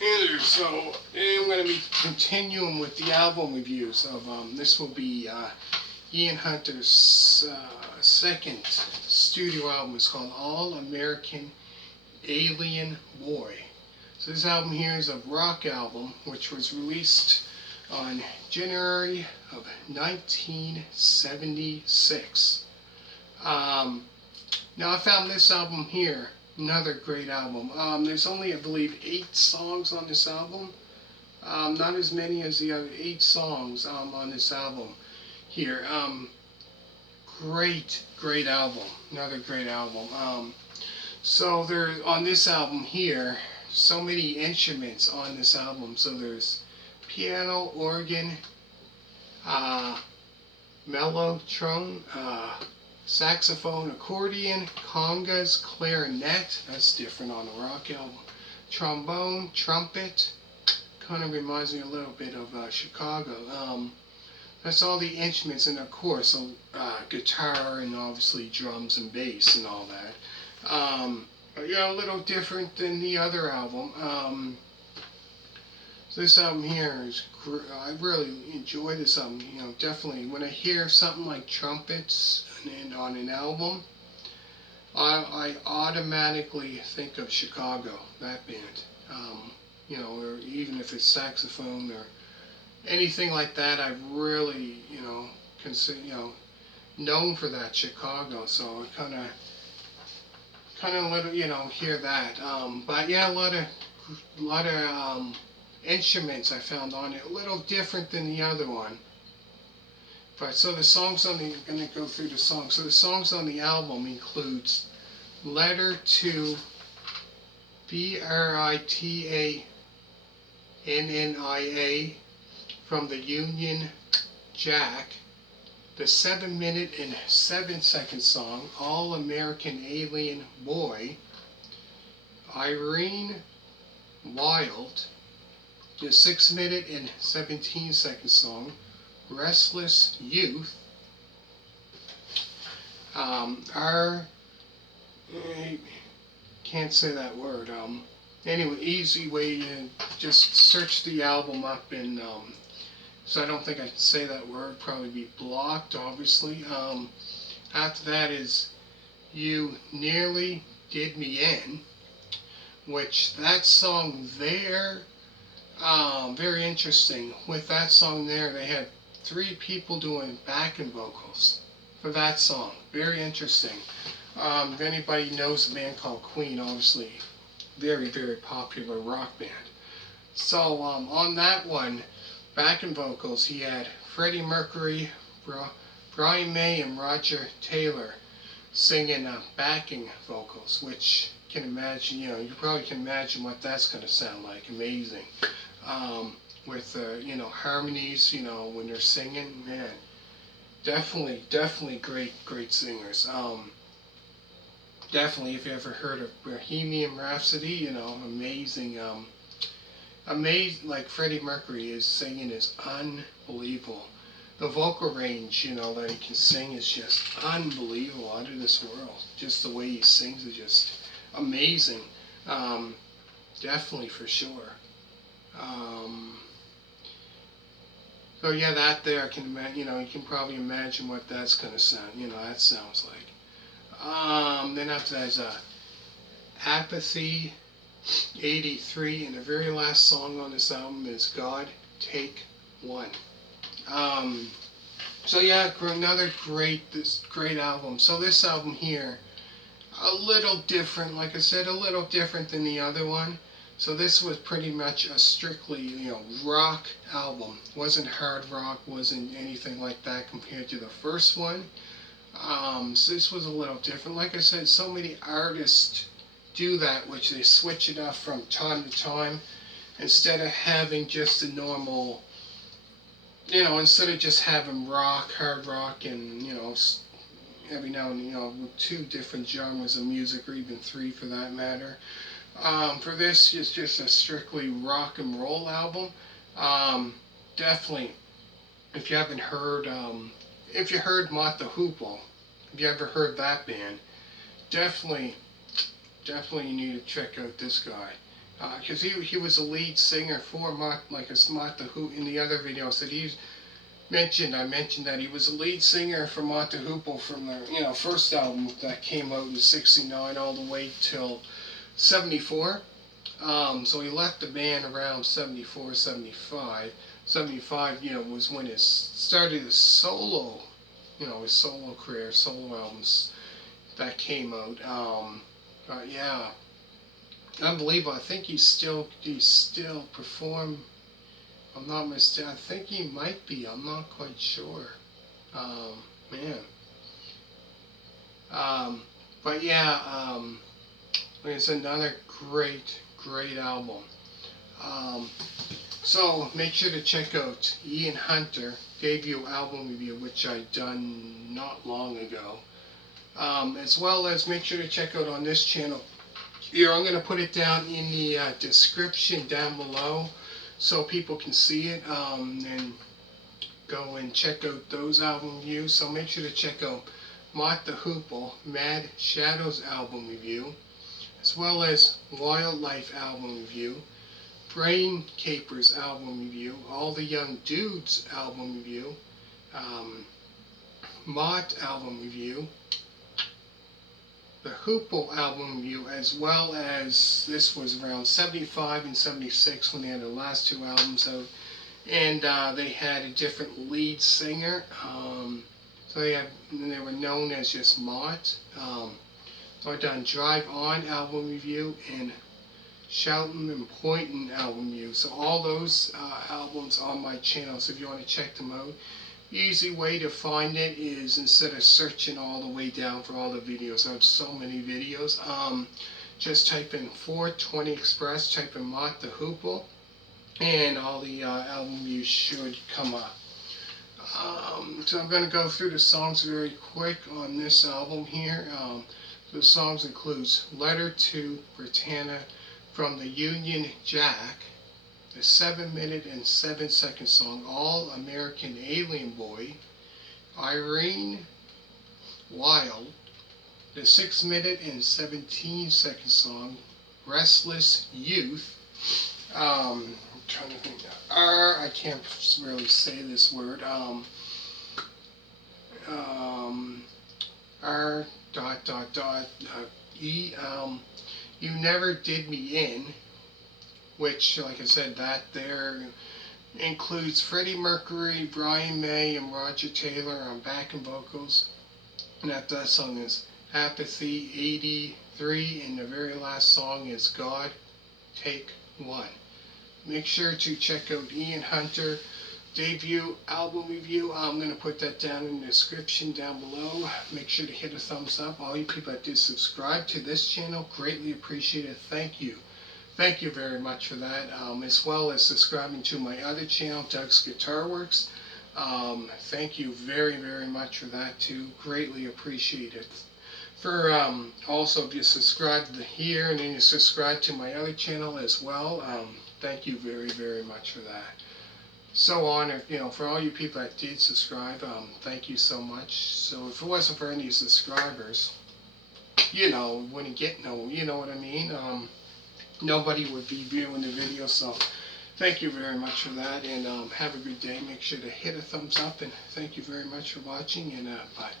And so I'm going to be continuing with the album reviews of this will be Ian Hunter's second studio album. It's called All American Alien Boy. So this album here is a rock album which was released on January of 1976. Now I found this album here, another great album. There's only, I believe, 8 songs on this album. Not as many as the other 8 songs on this album here. Great album. Another great album. So there, on this album here, so many instruments on this album. So there's piano, organ, mellotron, saxophone, accordion, congas, clarinet, that's different on a rock album, trombone, trumpet, kind of reminds me a little bit of Chicago. That's all the instruments, and of course guitar and obviously drums and bass and all that. But yeah, a little different than the other album. So this album here is, I really enjoy this album. You know, definitely when I hear something like trumpets on an album, I automatically think of Chicago, that band. You know, or even if it's saxophone or anything like that, I really, consider, known for that Chicago. So I kind of let hear that. But yeah, a lot of instruments I found on it, a little different than the other one. But so the songs on the, I'm going to go through the songs. So the songs on the album includes Letter to Britannia from the Union Jack, the 7-minute and 7-second song, All American Alien Boy, Irene Wilde, the 6-minute and 17-second song, Restless Youth, can't say that word. Anyway, easy way to just search the album up, and so I don't think I can say that word. Probably be blocked, obviously. After that is You Nearly Did Me In, which that song there, very interesting. With that song there, they had 3 people doing backing vocals for that song. Very interesting. If anybody knows a band called Queen, obviously very, very popular rock band. So on that one, backing vocals, he had Freddie Mercury, Brian May, and Roger Taylor singing backing vocals, which can imagine, you probably can imagine what that's going to sound like. Amazing. With harmonies, when they're singing, man, definitely great singers. Definitely, if you ever heard of Bohemian Rhapsody, amazing. Like Freddie Mercury, his singing is unbelievable. The vocal range, that he can sing is just unbelievable, out of this world. Just the way he sings is just amazing. Definitely, for sure. So yeah, that there, I can imagine, you can probably imagine what that's gonna sound, that sounds like. Then after that is Apathy 83, and the very last song on this album is God Take One. So yeah, another great album. So this album here, a little different, like I said, a little different than the other one. So this was pretty much a strictly, rock album. Wasn't hard rock, wasn't anything like that compared to the first one. So this was a little different. Like I said, so many artists do that, which they switch it up from time to time, instead of having just a normal, instead of just having rock, hard rock, and, every now and then, with 2 different genres of music, or even 3 for that matter. For this, it's just a strictly rock and roll album. Definitely, if you haven't heard, if you heard Mott the Hoople, if you ever heard that band, definitely definitely you need to check out this guy. Because he was a lead singer for like a Mott the Hoop in the other videos that he's I mentioned that he was a lead singer for Mott the Hoople from the first album that came out in '69 all the way till '74. So he left the band around '74, '75. '75, was when he started his solo, his solo career, solo albums that came out. Yeah, unbelievable. I think he still perform. I'm not mistaken. I think he might be. I'm not quite sure. Man. But yeah, it's another great album. So make sure to check out Ian Hunter debut album review, which I done not long ago. As well as make sure to check out on this channel. Here, I'm going to put it down in the description down below so people can see it, and go and check out those album reviews. So make sure to check out Mott the Hoople Mad Shadows album review, as well as Wildlife album review, Brain Capers album review, All the Young Dudes album review, Mott album review, the Hoople album review, as well as this was around '75 and '76 when they had the last two albums out, and they had a different lead singer, so they were known as just Mott. So I done Drive On album review and Shoutin' and Pointin' album review. So all those albums on my channel. So if you want to check them out, easy way to find it is instead of searching all the way down for all the videos. I have so many videos. Just type in 420 Express, type in Mott the Hoople, and all the album reviews should come up. So I'm going to go through the songs very quick on this album here. The songs includes Letter to Britannia from the Union Jack, the 7-minute and 7-second song All American Alien Boy, Irene Wilde, the 6-minute and 17-second song Restless Youth. I'm trying to think. I can't really say this word. R dot dot dot E. You Never Did Me In, which, like I said, that there includes Freddie Mercury, Brian May, and Roger Taylor on backing vocals. And that song is Apathy 83, and the very last song is God Take One. Make sure to check out Ian Hunter debut album review. I'm going to put that down in the description down below. Make sure to hit a thumbs up. All you people that did subscribe to this channel, greatly appreciate it. Thank you. Thank you very much for that. As well as subscribing to my other channel, Doug's Guitar Works. Thank you very much for that too. Greatly appreciate it. For also, if you subscribe here and then you subscribe to my other channel as well, thank you very much for that. So honored, for all you people that did subscribe, thank you so much. So if it wasn't for any subscribers, wouldn't get you know what I mean? Nobody would be viewing the video, so thank you very much for that, and have a good day. Make sure to hit a thumbs up, and thank you very much for watching, and bye.